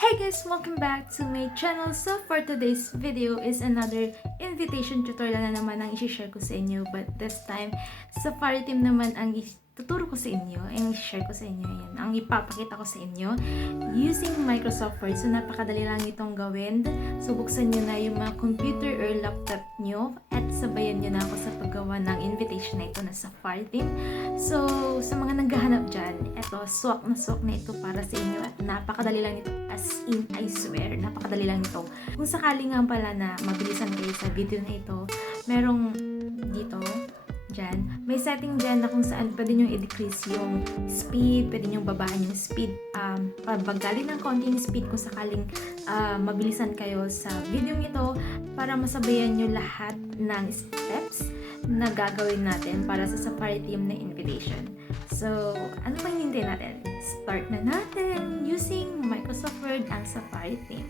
Hey guys! Welcome back to my channel. So for today's video is another invitation tutorial na naman ang isi-share ko sa inyo. But this time, Safari team naman ang tuturo ko sa inyo, ang i-share ko sa inyo, yan, ang ipapakita ko sa inyo using Microsoft Word. So napakadali lang itong gawin. So buksan nyo na yung mga computer or laptop nyo at sabayan nyo na ako sa paggawa ng invitation na ito na Safari team. So sa mga naghahanap dyan, eto, swak na ito para sa inyo at napakadali lang ito, as in, I swear, napakadali lang ito. Kung sakali nga pala na mabilisan kayo sa video na ito, merong dito, dyan, may setting dyan na kung saan pwede nyo i-decrease yung speed, pwede nyo babaan yung speed, pagbagalin ng konting speed kung sakaling mabilisan kayo sa video nito para masabayan nyo lahat ng steps na gagawin natin para sa Safari team na invitation. So, ano pang hinihintay natin? Start na natin using Microsoft Word ang Safari team.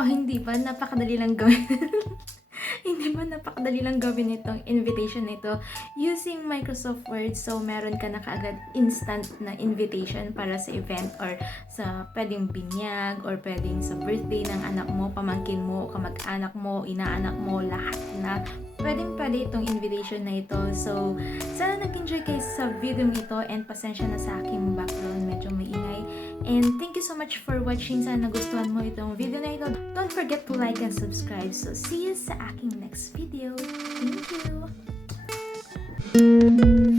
Oh, hindi ba? Napakadali lang gawin. Hindi ba napakadali lang gawin itong invitation nito using Microsoft Word. So, meron ka na kaagad instant na invitation para sa event or sa pwedeng binyag or pwedeng sa birthday ng anak mo, pamangkin mo, kamag-anak mo, inaanak mo, lahat na. Pwede itong invitation na ito. So, sana nag-enjoy kayo sa video ito and pasensya na sa aking background. Medyo maingay. And thank you so much for watching. Sana nagustuhan mo itong video na ito. Don't forget to like and subscribe. So, see you sa aking next video. Thank you!